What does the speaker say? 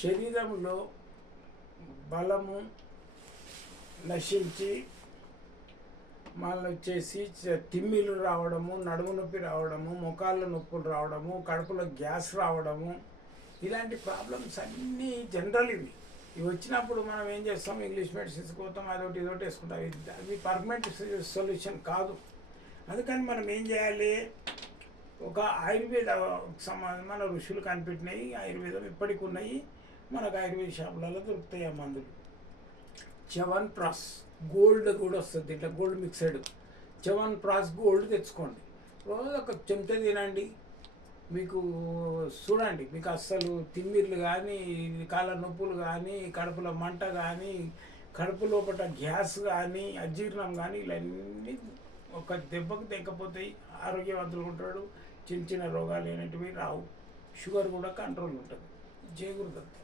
శరీరంలో బలము నశించి మళ్ళీ వచ్చేసి తిమ్మిలు రావడము, నడుము నొప్పి రావడము, మోకాళ్ళ నొప్పులు రావడము, కడుపులో గ్యాస్ రావడము, ఇలాంటి ప్రాబ్లమ్స్ అన్నీ జనరల్ ఇవి వచ్చినప్పుడు మనం ఏం చేస్తాం, ఇంగ్లీష్ మెడిసిన్స్ పోతాం, అదొకటి ఇదొకటి వేసుకుంటాం. అవి పర్మనెంట్ సొల్యూషన్ కాదు. అందుకని మనం ఏం చేయాలి, ఒక ఆయుర్వేద మన ఋషులు కనిపెట్టినాయి, ఆయుర్వేదం ఇప్పటికి ఉన్నాయి, మనకు ఆయుర్వేద షాపులలో దొరుకుతాయి ఆ మందులు. చవన్ ప్రాస్ గోల్డ్ కూడా వస్తుంది, ఇట్లా గోల్డ్ మిక్సెడ్ చవన్ ప్రాస్ గోల్డ్ తెచ్చుకోండి, రోజు ఒక చెంచా తినండి. మీకు చూడండి, మీకు అస్సలు తిమ్మిర్లు కానీ, కాళ్ళ నొప్పులు కానీ, కడుపులో మంట కానీ, కడుపు లోపల గ్యాస్ కానీ, అజీర్ణం కానీ, ఇవన్నీ ఒక దెబ్బకు తెగ్గపోతాయి. ఆరోగ్యవంతులు ఉంటాడు, చిన్న చిన్న రోగాలు అనేటివి రావు. షుగర్ కూడా కంట్రోల్ ఉంటుంది. జయ గురుదత్త.